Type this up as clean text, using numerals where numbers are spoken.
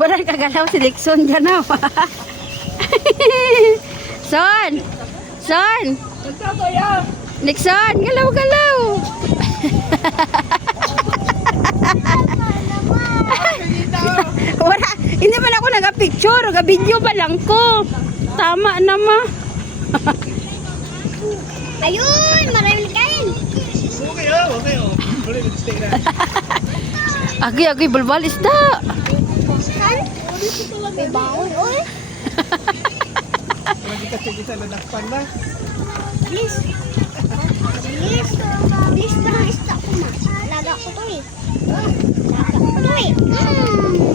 Walang kagalaw si Dixon ganaw. Son! Son! Nixon, galaw-galaw! Wala, hindi pa ako nag-picture, nag-video pa lang ko. Tama na ma. Ayun, maraming kain. Okay, okay. Boleh stay na. Agi, balbal isda. Kan? May baon, oy. Lagi kasi kita lalakpan na. Bilis. Bilis. Bilis pa ng isda ko, ma. Laga ko to eh. Laga ko to eh.